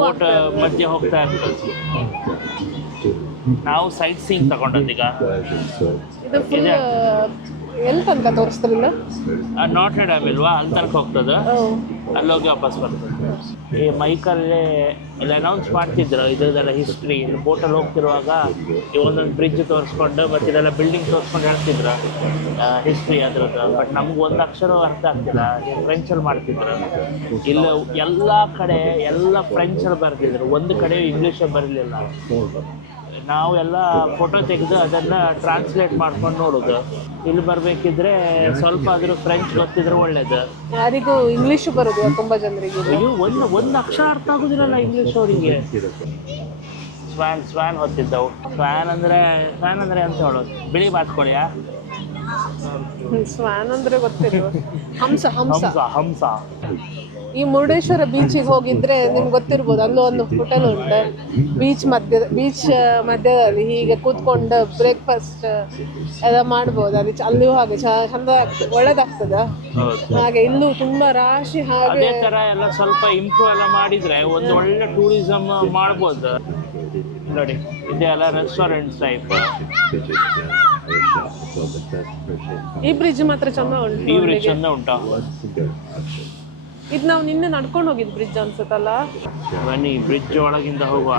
ಬೋಟ್ ಮಧ್ಯೆ ಹೋಗ್ತಾ ಇರ್ತದೆ. ನಾವು ಸೈಟ್ ಸೀನ್ ತಗೊಂಡದ್ದೀಗ ಎಲ್ಲಿ ತನಕ ನಾಟ್ರೆ ಡ್ಯಾಮ್ ಇಲ್ವಾ? ಅಲ್ಲಿ ತನಕ ಹೋಗ್ತದೆ. ಅಲ್ಲೋಗಿ ಹೋಗಿ ವಾಪಸ್ ಬರ್ತದೆ. ಈ ಮೈಕಲ್ಲೇ ಇಲ್ಲಿ ಅನೌನ್ಸ್ ಮಾಡ್ತಿದ್ರು, ಇದ್ರದ್ದೆಲ್ಲ ಹಿಸ್ಟ್ರಿ ಬೋಟಲ್ಲಿ ಹೋಗ್ತಿರುವಾಗ ಈ ಒಂದೊಂದು ಬ್ರಿಡ್ಜ್ ತೋರಿಸ್ಕೊಂಡು ಮತ್ತು ಇದೆಲ್ಲ ಬಿಲ್ಡಿಂಗ್ ತೋರಿಸ್ಕೊಂಡು ಹೇಳ್ತಿದ್ರು. ಹಿಸ್ಟ್ರಿ ಅದ್ರದ್ದು. ಬಟ್ ನಮ್ಗೆ ಒಂದು ಅಕ್ಷರ ಅರ್ಥ ಆಗ್ತಿಲ್ಲ. ಫ್ರೆಂಚಲ್ಲಿ ಮಾಡ್ತಿದ್ರು. ಇಲ್ಲಿ, ಎಲ್ಲ ಕಡೆ ಎಲ್ಲ ಫ್ರೆಂಚಲ್ಲಿ ಬರ್ತಿದ್ರು ಒಂದು ಕಡೆ ಇಂಗ್ಲೀಷಲ್ಲಿ ಬರಲಿಲ್ಲ. ನಾವು ಎಲ್ಲ ಫೋಟೋ ತೆಗೆದು ಅದನ್ನು ಟ್ರಾನ್ಸ್ಲೇಟ್ ಮಾಡ್ಕೊಂಡು ನೋಡೋದು. ಇಲ್ಲಿ ಬರಬೇಕಿದ್ರೆ ಸ್ವಲ್ಪ ಆದರೂ ಫ್ರೆಂಚ್ ಗೊತ್ತಿದ್ರೆ ಒಳ್ಳೇದು. ಯಾರಿಗೂ ಇಂಗ್ಲಿಷ್ ಬರೋದು ತುಂಬ ಜನರಿಗೆ. ಅಯ್ಯೋ ಒಂದು ಒಂದು ಅಕ್ಷರ ಅರ್ಥ ಆಗೋದಿಲ್ಲಲ್ಲ ಇಂಗ್ಲಿಷ್ ಅವರಿಗೆ. ಸ್ವಾನ್ ಸ್ವಾನ್ ಹೊತ್ತಿದ್ದವು. ಸ್ವಾನ್ ಅಂದ್ರೆ ಸ್ವಾನ್ ಅಂದ್ರೆ ಅಂತ ಹೇಳೋದು? ಬಿಳಿ ಬಾತ್ಕೋಳಿಯಾ ಸ್ವಾನ್ ಅಂದ್ರೆ ಗೊತ್ತಿಲ್ಲ. ಹಂಸ. ಹಂಸ ಹಂಸ. ಈ ಮುರುಡೇಶ್ವರ ಬೀಚಿಗೆ ಹೋಗಿದ್ರೆ ನಿಮ್ಗೆ ಗೊತ್ತಿರ್ಬೋದು ಅಲ್ಲೂ ಒಂದು ಹೋಟೆಲ್ ಉಂಟು. ಬೀಚ್ ಮಧ್ಯ ಬೀಚ್ ಮಧ್ಯದಲ್ಲಿ ಹೀಗೆ ಕೂತ್ಕೊಂಡು ಬ್ರೇಕ್ಫಾಸ್ಟ್ ಎಲ್ಲ ಮಾಡ್ಬೋದು. ಅಲ್ಲಿ ಅಲ್ಲಿಯೂ ಹಾಗೆ ಚಂದ ಒಳ್ಳೇದಾಗ್ತದ. ಹಾಗೆ ಇಲ್ಲೂ ತುಂಬಾ ರಾಶಿ ಹಾಗೆ ಅದೇ ತರ ಎಲ್ಲ ಸ್ವಲ್ಪ ಇಂಪ್ರೂವ್ ಎಲ್ಲ ಮಾಡಿದ್ರೆ ಒಂದು ಒಳ್ಳೆ ಟೂರಿಸಂ ಮಾಡ್ಬೋದು. ನೋಡಿ ಇದೆಲ್ಲ ರೆಸ್ಟೋರೆಂಟ್ ಟೈಪ್ ಈ ಬ್ರಿಡ್ಜ್ ಮಾತ್ರ ಚಂದ ಉಂಟು ಈ ಬ್ರಿಡ್ಜ್ ಚಂದ ಉಂಟಾ? ಇದು ನಾವು ನಿನ್ನೆ ನಡ್ಕೊಂಡು ಹೋಗಿದ್ ಬ್ರಿಡ್ಜ್ ಅನ್ಸುತ್ತಲ್ಲ? ಬನ್ನಿ ಬ್ರಿಡ್ಜ್ ಒಳಗಿಂದ ಹೋಗುವ.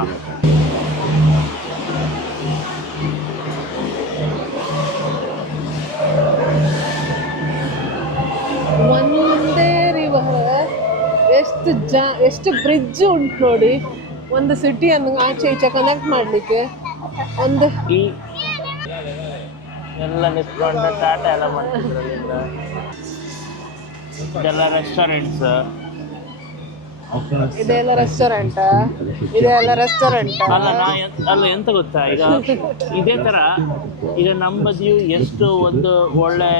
ಒಂದೇ ರಿವರ್ ಎಷ್ಟು ಜ ಎಷ್ಟು ಬ್ರಿಡ್ಜ್ ಉಂಟು ನೋಡಿ. ಒಂದು ಸಿಟಿಯನ್ನು ಆಚೆ ಈಚೆ ಕನೆಕ್ಟ್ ಮಾಡಲಿಕ್ಕೆ. ಒಂದು ಎಲ್ಲ ನಿಂತ್ಕೊಂಡು ಟಾಟಾ ಎಲ್ಲ ಮಾಡ್ತಿದ್ರು ಇದೆಲ್ಲ ರೆಸ್ಟೋರೆಂಟ್ಸ್ ಇದೆಲ್ಲ ರೆಸ್ಟೋರೆಂಟ್ ಇದೆಲ್ಲ ರೆಸ್ಟೋರೆಂಟ್ ಅಲ್ಲ ನಾ ಎನ್- ಅಲ್ಲ ಎಂತ ಗೊತ್ತಾ? ಈಗ ಇದೇ ತರ ಈಗ ನಮ್ಮ ಬದಿಯು ಎಷ್ಟು ಒಂದು ಒಳ್ಳೆ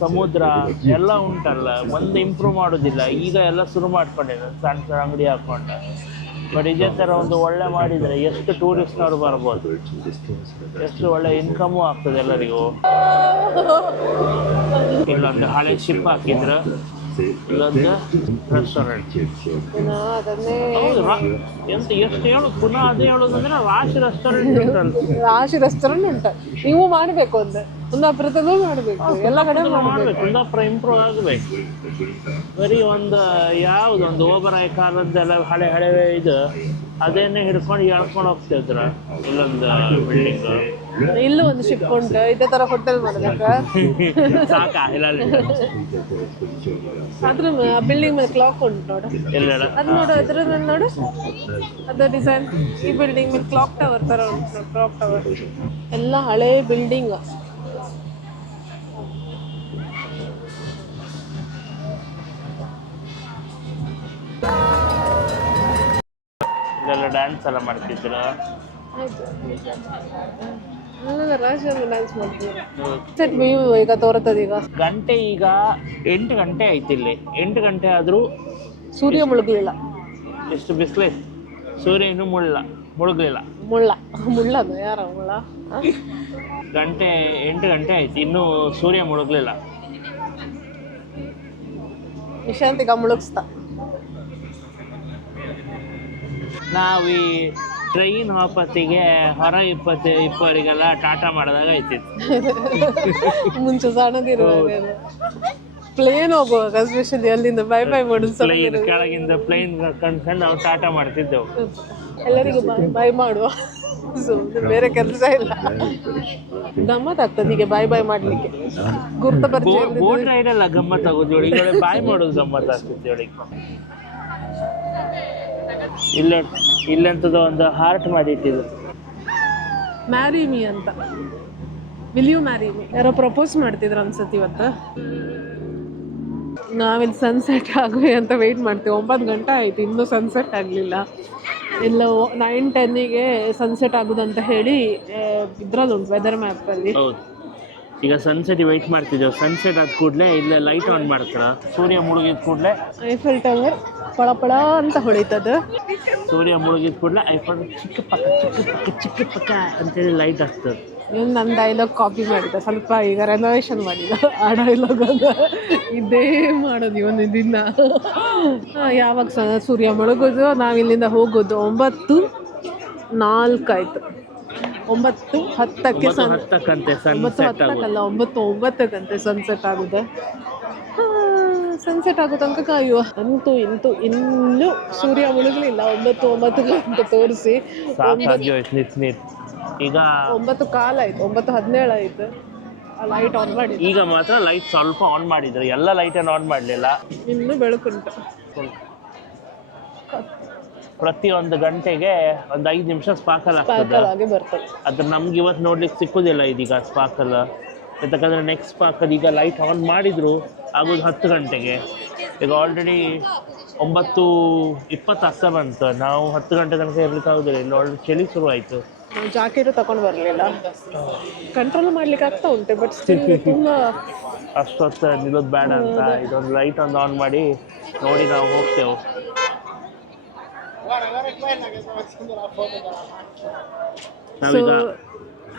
ಸಮುದ್ರ ಎಲ್ಲ ಉಂಟಲ್ಲ ಒಂದು ಇಂಪ್ರೂವ್ ಮಾಡೋದಿಲ್ಲ. ಈಗ ಎಲ್ಲ ಶುರು ಮಾಡ್ಕೊಂಡಿದ್ದಾರೆ. ಸಣ್ಣ ಸಣ್ಣ ಅಂಗಡಿ ಹಾಕೊಂಡು. ಬಟ್ ಇದೇ ಥರ ಒಂದು ಒಳ್ಳೆ ಮಾಡಿದರೆ ಎಷ್ಟು ಟೂರಿಸ್ಟ್ನವ್ರು ಬರ್ಬೋದು? ಎಷ್ಟು ಒಳ್ಳೆ ಇನ್ಕಮು ಆಗ್ತದೆ ಎಲ್ಲರಿಗೂ. ಇಲ್ಲೊಂದು ಹಳೆ ಶಿಪ್ ಹಾಕಿದ್ರು ಇಲ್ಲೊಂದು ರೆಸ್ಟೋರೆಂಟ್ ಅದನ್ನೇ ಹೌದು ರಾ- ಎಂತ ಎಷ್ಟು ಹೇಳೋದು ಪುನಃ ಅದೇ ಹೇಳೋದಂದ್ರೆ ರಾಶಿ ರೆಸ್ಟೋರೆಂಟ್ ಉಂಟಲ್ಲ ರಾಶಿ ರೆಸ್ಟೋರೆಂಟ್ ಉಂಟು. ನೀವು ಮಾಡಬೇಕು ಒಂದು. ಕುಂದಾಪುರದಲ್ಲೂ ಮಾಡಬೇಕು. ಎಲ್ಲ ಕಡೆ ಮಾಡಬೇಕು. ಮಾಡ್ಬೇಕು. ಕುಂದಾಪುರ ಇಂಪ್ರೂವ್ ಆಗಬೇಕು. ಬರೀ ಒಂದು ಯಾವ್ದು ಒಂದು ಓಬರಾಯ ಕಾಲದ್ದೆಲ್ಲ ಹಳೆ ಹಳೆ ಇದು. ಅದೇನೆ ಹಿಡ್ಕೊಂಡು ಎಳ್ಕೊಂಡು ಹೋಗ್ತಿದ್ರ. ಇಲ್ಲೊಂದು ಬಿಲ್ಡಿಂಗ್ ಇಲ್ಲೂ ಒಂದು ಶಿಪ್ ಉಂಟು. ಇದೇ ತರ ಹೋಟೆಲ್ ಮಾಡ್ಬೇಕು? ಸಾಕಾ? ಇಲ್ಲ ಅದ್ರ ಬಿಲ್ಡಿಂಗ್ ಮೇಲೆ ಕ್ಲಾಕ್ ಉಂಟು ನೋಡು. ಅದ್ ನೋಡು ಅದ್ರ ನೋಡು. ಅದು ಡಿಸೈನ್ ಈ ಬಿಲ್ಡಿಂಗ್ ಮೇಲೆ ಕ್ಲಾಕ್ ಟವರ್ ತರ ಉಂಟು ಕ್ಲಾಕ್ ಟವರ್ ಎಲ್ಲ ಹಳೆ ಬಿಲ್ಡಿಂಗ್ ಡ್ಯಾನ್ಸ್ ಎಲ್ಲ ಮಾಡ್ತಿದ್ರು ಡ್ಯಾನ್ಸ್ ವ್ಯೂ ಈಗ ತೋರ್ತದೆ ಈಗ. ಗಂಟೆ ಈಗ ಎಂಟು ಗಂಟೆ ಆಯ್ತು ಇಲ್ಲಿ. ಎಂಟು ಗಂಟೆ ಆದರೂ ಸೂರ್ಯ ಮುಳುಗಲಿಲ್ಲ. ಎಷ್ಟು ಬಿಸಿಲೆ? ಸೂರ್ಯ ಇನ್ನೂ ಮುಳ್ಳ ಮುಳುಗಲಿಲ್ಲ. ಮುಳ್ಳ. ಮುಳ್ಳ ಯಾರ ಮುಳ್ಳ? ಗಂಟೆ ಎಂಟು ಗಂಟೆ ಆಯ್ತು ಇನ್ನೂ ಸೂರ್ಯ ಮುಳುಗಲಿಲ್ಲ. ವಿಶಾಂತಿಗ ಮುಳುಗಿಸ್ತಾ. ನಾವು ಟ್ರೈನ್ ಹಾಪತ್ತಿಗೆ ಹೊರ ಇಪ್ಪತ್ತು ಇಪ್ಪವರಿಗೆಲ್ಲ ಟಾಟಾ ಮಾಡಿದಾಗ ಆಯ್ತಿತ್ತು ಮುಂಚೆ ಸಣ್ಣದಿರುವಾಗ ಪ್ಲೇನ್ ಹೋಗುವಾಗ ಸ್ಪೆಷಲಿ ಅಲ್ಲಿಂದ ಬೈ ಬೈ ಮಾಡೋದು ಪ್ಲೇನ್ ಕೆಳಗಿಂದ ಪ್ಲೇನ್ ಕಂಡ್ಕೊಂಡು ನಾವು ಟಾಟಾ ಮಾಡ್ತಿದ್ದೆವು. ಎಲ್ಲರಿಗೂ ಬೈ ಬಾಯ್ ಮಾಡುವ. ಸೊ ಬೇರೆ ಕೆಲಸ ಇಲ್ಲ. ಗಮ್ಮತ್ ಆಗ್ತದೆ ಹೀಗೆ ಬಾಯ್ ಬಾಯ್ ಮಾಡ್ಲಿಕ್ಕೆ. ಗುರ್ತ ಪರಿಚಯ ಬೋಟ್ ರೈಡ್ ಅಲ್ಲ ಗಮ್ಮತ್ ಆಗೋದು ಬಾಯ್ ಮಾಡೋದು ಗಮ್ಮತ್ ಆಗ್ತಿತ್ತು ಇವಳಿಗೆ ಇಲ್ಲ ಇಲ್ಲಂತದ ಒಂದು ಹಾರ್ಟ್ ಮಾಡಿಟ್ಟಿದ್ರು ಮ್ಯಾರಿ ಮೀ ಅಂತ. ವಿಲ್ ಯು ಮ್ಯಾರಿ ಮೀ ಯಾರೋ ಪ್ರಪೋಸ್ ಮಾಡ್ತಿದ್ರು ಅನ್ಸತ್ತೆ ಇವತ್ತು. ನಾವಿಲ್ಲಿ ಸನ್ಸೆಟ್ ಆಗುವೆ ಅಂತ ವೆಯ್ಟ್ ಮಾಡ್ತೀವಿ. ಒಂಬತ್ತು ಗಂಟೆ ಆಯ್ತು. ಇನ್ನೂ ಸನ್ಸೆಟ್ ಆಗಲಿಲ್ಲ. ಇಲ್ಲ ನೈನ್ ಟೆನ್ನಿಗೆ ಸನ್ಸೆಟ್ ಆಗೋದು ಅಂತ ಹೇಳಿ ಇದ್ರಲ್ಲಿ ಉಂಟು ವೆದರ್ ಮ್ಯಾಪಲ್ಲಿ ಈಗ ಸನ್ಸೆಟ್ ವೆಯ್ಟ್ ಮಾಡ್ತಿದ್ದೇವೆ ಸನ್ಸೆಟ್ ಆದ ಕೂಡಲೇ ಇಲ್ಲೇ ಲೈಟ್ ಆನ್ ಮಾಡ್ತಾರ? ಸೂರ್ಯ ಮುಳುಗಿದ ಕೂಡಲೇ? ಐಫೆಲ್ ಟವರ್ ಪಳ ಪಳ ಅಂತ ಹೊಳಿತದ. ಸೂರ್ಯ ಮುಳುಗಿದ ಕೂಡಲೇ ಐಫೋನ್ ಚಿಕ್ಕ ಪಕ್ಕ ಚಿಕ್ಕ ಪಕ್ಕ ಚಿಕ್ಕ ಪಕ್ಕ ಅಂತೇಳಿ ಲೈಟ್ ಆಗ್ತದೆ ಇವ್ನು ನನ್ನ ಡೈಲಾಗ್ ಕಾಪಿ ಮಾಡಿದ. ಸ್ವಲ್ಪ ಈಗ ರೆನೋವೇಷನ್ ಮಾಡಿದ. ಆ ಡೈಲಾಗ್ ಇದೇ ಮಾಡೋದು ಇವನು ದಿನ ಯಾವಾಗ ಸೂರ್ಯ ಮುಳುಗೋದು ನಾವು ಇಲ್ಲಿಂದ ಹೋಗೋದು ಒಂಬತ್ತು ನಾಲ್ಕಾಯ್ತು ಒಂಬತ್ತು ಹತ್ತಕ್ಕೆ ಒಂಬತ್ತು ಸನ್ ಒಂಬತ್ತು ಆಗೋದು. ಹತ್ತಕ್ಕಲ್ಲ ಒಂಬತ್ತು ಒಂಬತ್ತಕ್ಕಂತೆ ಸನ್ಸೆಟ್ ಆಗುತ್ತೆ ಸನ್ಸೆಟ್ ಆಗೋ ತನಕ ಕಾಯುವ ಅಂತೂ ಇಂತೂ ಇನ್ನೂ ಸೂರ್ಯ ಮುಳುಗಲಿಲ್ಲ ಒಂಬತ್ತು ಒಂಬತ್ತು ಅಂತ ತೋರಿಸಿ ಈಗ ಒಂಬತ್ತು ಕಾಲಾಯ್ತು ಒಂಬತ್ತು ಹದಿನೇಳು ಆಯ್ತು ಲೈಟ್ ಆನ್ ಮಾಡಿ ಈಗ ಮಾತ್ರ ಲೈಟ್ ಸ್ವಲ್ಪ ಆನ್ ಮಾಡಿದ್ರು. ಎಲ್ಲ ಲೈಟನ್ನು ಆನ್ ಮಾಡಲಿಲ್ಲ. ಇನ್ನೂ ಬೆಳಕುಂಟು ಒಂದು ಗಂಟೆಗೆ ಒಂದು ಐದು ನಿಮಿಷ ಸ್ಪಾರ್ಕಲ್ ಆಗ್ತದೆ. ಅದ್ರ ಆಗಿ ಬರ್ತದೆ. ಅದು ನಮ್ಗೆ ಇವತ್ತು ನೋಡ್ಲಿಕ್ಕೆ ಸಿಕ್ಕುದಿಲ್ಲ ಇದೀಗ ಸ್ಪಾಕಲ್ ಯಾಕಂದ್ರೆ ನೆಕ್ಸ್ಟ್ ಪಾಕದ ಈಗ ಲೈಟ್ ಆನ್ ಮಾಡಿದ್ರು ಆಗೋದು ಹತ್ತು ಗಂಟೆಗೆ. ಈಗ ಆಲ್ರೆಡಿ ಒಂಬತ್ತು ಇಪ್ಪತ್ತು ಆಗ್ತಾ ಬಂತು. ನಾವು ಹತ್ತು ಗಂಟೆ ತನಕ ಇರ್ಲಿಕ್ಕೆ ಆಗುದಿಲ್ಲ. ಇಲ್ಲಿ ಆಲ್ರೆಡಿ ಚಳಿ ಶುರು ಆಯಿತು. ನಾವು ಜಾಕೆಟು ತಗೊಂಡು ಬರಲಿಲ್ಲ. ಕಂಟ್ರೋಲ್ ಮಾಡ್ಲಿಕ್ಕೆ ಆಗ್ತಾ ಉಂಟು ಬಟ್ ಸ್ಟಿಲ್ ತುಂಬ ಅಷ್ಟೊತ್ತು ನಿಲ್ಲೋದು ಬೇಡ ಅಂತ ಇದೊಂದು ಲೈಟ್ ಒಂದು ಆನ್ ಮಾಡಿ ನೋಡಿ ನಾವು ಹೋಗ್ತೇವೆ. ನಾವೀಗ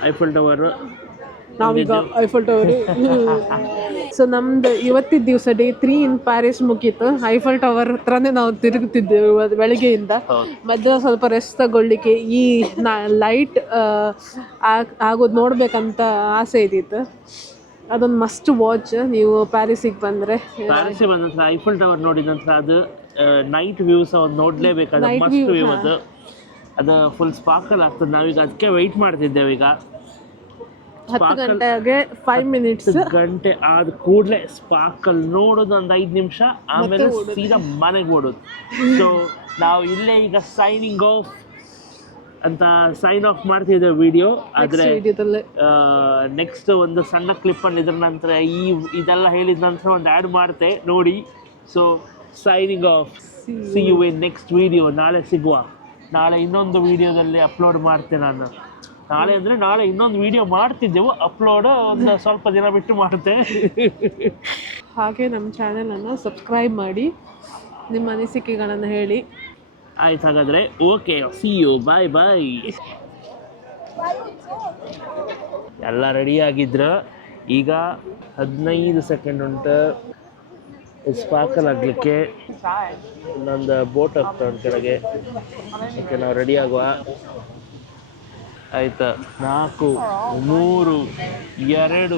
ಐಫಲ್ ಟವರ್ ನಾವೀಗ ಐಫಲ್ ಟವರ್ ಸೊ ನಮ್ದು ಇವತ್ತಿನ ದಿವಸ ಡೇ ತ್ರೀ ಇನ್ ಪ್ಯಾರಿಸ್ ಮುಗೀತು. ಐಫಲ್ ಟವರ್ ಹತ್ರನೇ ನಾವು ತಿರುಗುತ್ತಿದ್ದೇವೆ ಇವತ್ತು ಬೆಳಗ್ಗೆಯಿಂದ. ಮಧ್ಯಾಹ್ನ ಸ್ವಲ್ಪ ರೆಸ್ಟ್ ತಗೊಳ್ಳಿಕ್ಕೆ ಈ ಲೈಟ್ ಆಗೋದು ನೋಡ್ಬೇಕಂತ ಆಸೆ ಇದ್ದಿತ್ತು. ಅದೊಂದು ಮಸ್ಟ್ ವಾಚ್ ನೀವು ಪ್ಯಾರಿಸಿಗೆ ಬಂದರೆ. ಪ್ಯಾರಿಸ್ಗೆ ಬಂದ ನಂತರ ಐಫಿಲ್ ಟವರ್ ನೋಡಿದ ನಂತರ ಅದು ನೈಟ್ ವ್ಯೂಸ್ ಅವ್ರು ನೋಡಲೇಬೇಕಾದ ಮಸ್ಟ್ ವ್ಯೂ. ಅದು. ಅದು ಫುಲ್ ಸ್ಪಾರ್ಕಲ್ ಆಗ್ತದೆ. ನಾವೀಗ ಅದಕ್ಕೆ ವೆಯ್ಟ್ ಮಾಡ್ತಿದ್ದೇವೆ ಈಗ. ಹತ್ತು Sparkle- ಗಂಟೆಗೆ ಫೈವ್ ಮಿನಿಟ್ಸ್ ಗಂಟೆ ಆದ ಕೂಡಲೇ ಸ್ಪಾರ್ಕಲ್ ನೋಡೋದು ಒಂದು ಐದು ನಿಮಿಷ ಆಮೇಲೆ. ಸೀದಾ ಮನೆಗೆ ಓಡೋದು. ಸೊ ನಾವು ಇಲ್ಲೇ ಈಗ ಸೈನಿಂಗ್ ಆಫ್ ಅಂತ ಸೈನ್ ಆಫ್ ಮಾಡ್ತಿದ್ದೆ ವಿಡಿಯೋ ಆದರೆ ನೆಕ್ಸ್ಟ್ ಒಂದು ಸಣ್ಣ ಕ್ಲಿಪ್ ಇದ್ರ ನಂತರ ಈ ಇದೆಲ್ಲ ಹೇಳಿದ ನಂತರ ಒಂದು ಆ್ಯಡ್ ಮಾಡ್ತೆ ನೋಡಿ. So signing off see you in next video ನಾಳೆ ಸಿಗುವ. ನಾಳೆ ಇನ್ನೊಂದು ವಿಡಿಯೋದಲ್ಲಿ ಅಪ್ಲೋಡ್ ಮಾಡ್ತೆ ನಾನು. ನಾಳೆ ಅಂದರೆ ನಾಳೆ ಇನ್ನೊಂದು ವಿಡಿಯೋ ಮಾಡ್ತಿದ್ದೆವು. ಅಪ್ಲೋಡ್ ಒಂದು ಸ್ವಲ್ಪ ದಿನ ಬಿಟ್ಟು ಮಾಡುತ್ತೆ ಹಾಗೆ ನಮ್ಮ ಚಾನೆಲನ್ನು ಸಬ್ಸ್ಕ್ರೈಬ್ ಮಾಡಿ. ನಿಮ್ಮ ಅನಿಸಿಕೆಗಳನ್ನು ಹೇಳಿ. ಆಯ್ತು ಹಾಗಾದ್ರೆ okay see you bye bye ಎಲ್ಲ ರೆಡಿ ಆಗಿದ್ರ? ಈಗ ಹದಿನೈದು ಸೆಕೆಂಡ್ ಉಂಟು. ಸ್ಪಾರ್ಕಲ್ ಆಗಲಿಕ್ಕೆ. ನಂದು ಬೋಟ್ ಹೋಗ್ತಾ ಉಂಟು ಕೆಳಗೆ. ಓಕೆ ನಾವು ರೆಡಿ ಆಗುವ. ಆಯ್ತಾ? ನಾಲ್ಕು ಮೂರು ಎರಡು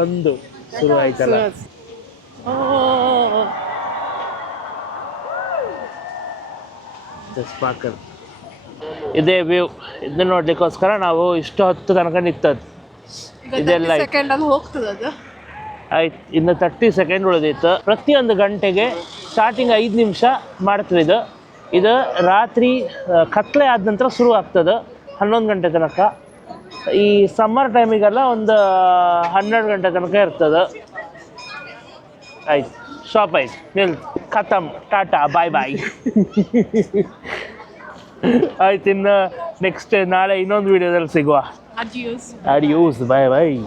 ಒಂದು. ಶುರು ಆಯ್ತಲ್ಲ? ಪಾಕರ್ ಇದೇ ವ್ಯೂ. ಇದನ್ನ ನೋಡ್ಲಿಕ್ಕೋಸ್ಕರ ನಾವು ಇಷ್ಟು ಹೊತ್ತು ತನಕ ನಿಂತದ್ದು. ಇದೆಲ್ಲ ಆಯ್ತು. ಇನ್ನು ತರ್ಟಿ ಸೆಕೆಂಡ್ ಉಳಿದಿತ್ತು. ಪ್ರತಿಯೊಂದು ಗಂಟೆಗೆ ಸ್ಟಾರ್ಟಿಂಗ್ ಐದು ನಿಮಿಷ ಮಾಡ್ತೀವಿ ಇದು. ಇದು ರಾತ್ರಿ ಕತ್ಲೆ ಆದ ನಂತರ ಶುರು ಆಗ್ತದೆ ಹನ್ನೊಂದು ಗಂಟೆ ತನಕ. ಈ ಸಮ್ಮರ್ ಟೈಮಿಗೆಲ್ಲ ಒಂದು ಹನ್ನೆರಡು ಗಂಟೆ ತನಕ ಇರ್ತದೆ. ಆಯ್ತು ಶಾಪ್ ಆಯ್ತು. ನಿಲ್ ಖತಮ್ ಟಾಟಾ ಬಾಯ್ ಬಾಯ್ ಆಯ್ತು ಇನ್ನು ನೆಕ್ಸ್ಟ್ ನಾಳೆ ಇನ್ನೊಂದು ವಿಡಿಯೋದಲ್ಲಿ ಸಿಗುವ. ಅಡಿಯೂಸ್ ಬಾಯ್ ಬಾಯ್.